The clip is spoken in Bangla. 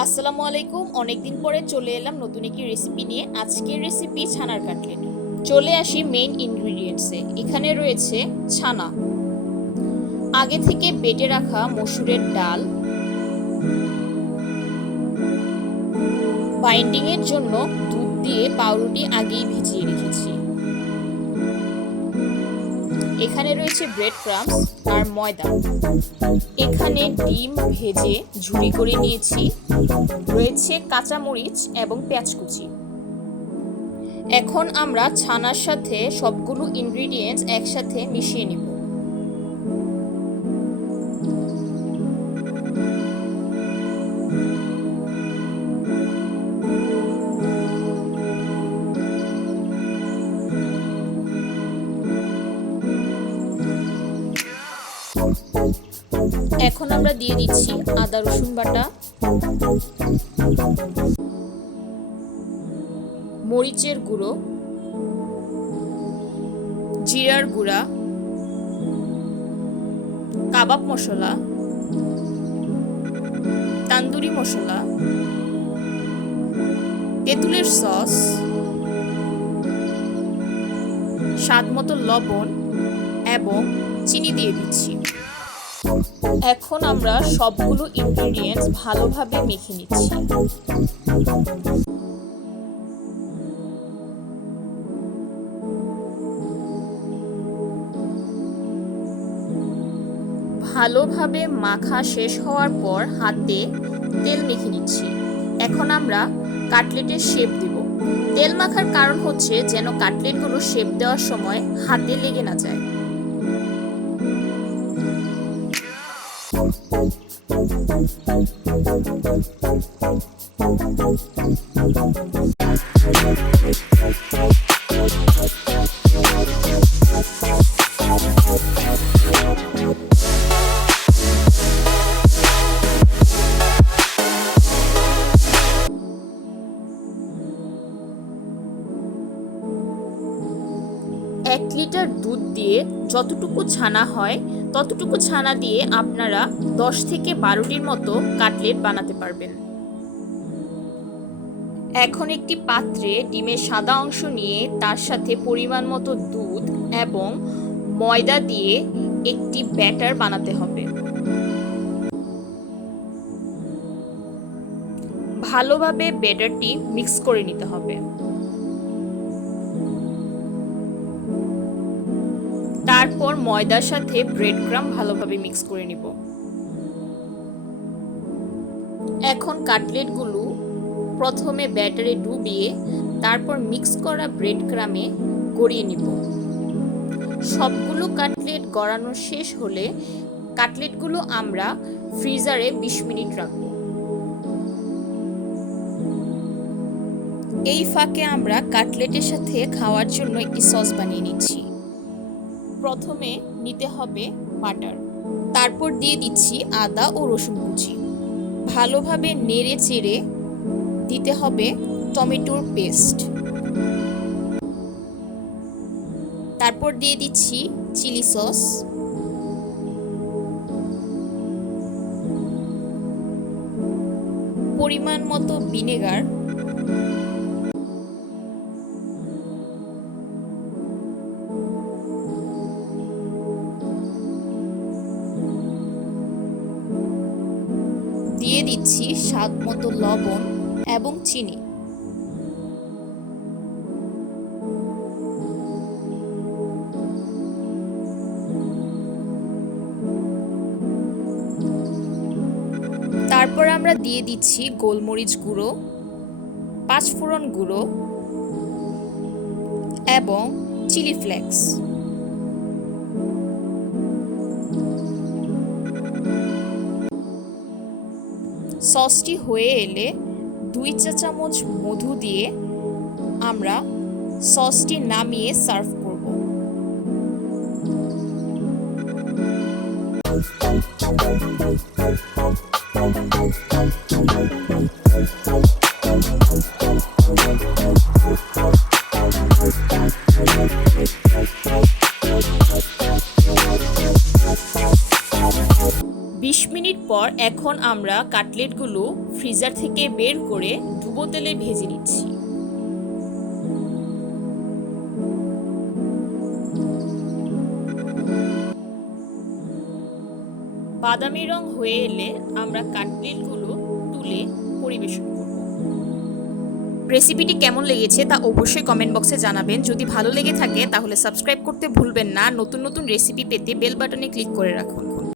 আসসালামু আলাইকুম। অনেকদিন পরে চলে এলাম নতুন একটি রেসিপি নিয়ে। আজকের রেসিপি ছানার কাটলেট। চলে আসি মেইন ইনগ্রিডিয়েন্টসে। এখানে রয়েছে ছানা, আগে থেকে বেটে রাখা মসুরের ডাল, বাইন্ডিং এর জন্য দুধ দিয়ে পাউরুটি আগেই ভিজিয়ে রেখেছি। এখানে রয়েছে ব্রেড ক্রাম্বস আর ময়দা। এখানে ডিম ভেজে ঝুরি করে নিয়েছি। রয়েছে কাঁচামরিচ এবং পেঁয়াজ কুচি। এখন আমরা ছানার সাথে সবগুলো ইনগ্রিডিয়েন্টস একসাথে মিশিয়ে নিব। এখন আমরা দিয়ে দিচ্ছি আদা রসুন বাটা, মরিচের গুঁড়ো, জিরার গুঁড়া, কাবাব মশলা, তান্দুরি মশলা, তেঁতুলের সস, স্বাদ মতো লবণ এবং চিনি দিয়ে দিচ্ছি। এখন আমরা সবগুলো ইনগ্রিডিয়েন্টস ভালোভাবে মেখে নিচ্ছি। ভালোভাবে মাখা শেষ হওয়ার পর হাতে তেল মেখে নিচ্ছি। এখন আমরা কাটলেটের শেপ দেব। তেল মাখার কারণ হচ্ছে যেন কাটলেটগুলো শেপ দেওয়ার সময় হাতে লেগে না যায়। এক লিটার দুধ দিয়ে যতটুকু ছানা হয় ততটুকু ছানা দিয়ে আপনারা 10 থেকে 12টির মতো কাটলেট বানাতে পারবেন। এখন একটি পাত্রে ডিমের সাদা অংশ নিয়ে তার সাথে পরিমাণ মতো দুধ এবং ময়দা দিয়ে একটি ব্যাটার বানাতে হবে। ভালোভাবে ব্যাটারটি মিক্স করে নিতে হবে। তারপর ময়দার সাথে ব্রেড ক্রাম্ব ভালোভাবে মিক্স করে নিব। এখন কাটলেটগুলো প্রথমে ব্যাটারে ডুবিয়ে তারপর মিক্স করা ব্রেড ক্রামে গড়িয়ে নিব। সবগুলো কাটলেট গড়ানো শেষ হলে কাটলেটগুলো আমরা ফ্রিজারে 20 মিনিট রাখব। এই ফাঁকে আমরা কাটলেটের সাথে খাওয়ার জন্য একটি সস বানিয়ে নিচ্ছি। প্রথমে নিতে হবে বাটার, তারপর দিয়ে দিচ্ছি আদা ও রসুন কুচি। ভালোভাবে নেড়ে চেড়ে দিতে হবে টমেটোর পেস্ট, তারপর দিয়ে দিচ্ছি চিলি সস, পরিমাণ মতো ভিনেগার, দিয়ে দিচ্ছি স্বাদ মতো লবণ এবং চিনি। তারপর আমরা দিয়ে দিচ্ছি গোলমরিচ গুঁড়ো, 5 ফোড়ন গুঁড়ো এবং চিলি ফ্লেক্স। সসটি হয়ে এলে 2 চা চামচ মধু দিয়ে আমরা সসটি নামিয়ে সার্ভ করব। মিনিট পর এখন আমরা কাটলেটগুলো ফ্রিজার থেকে বের করে ডুবো তেলে ভেজে নিচ্ছি। বাদামি রং হয়ে এলে আমরা কাটলেটগুলো তুলে পরিবেশন করব। রেসিপিটি কেমন লেগেছে তা অবশ্যই কমেন্ট বক্সে জানাবেন। যদি ভালো লেগে থাকে তাহলে সাবস্ক্রাইব করতে ভুলবেন না। নতুন নতুন রেসিপি পেতে বেল বাটনে ক্লিক করে রাখুন।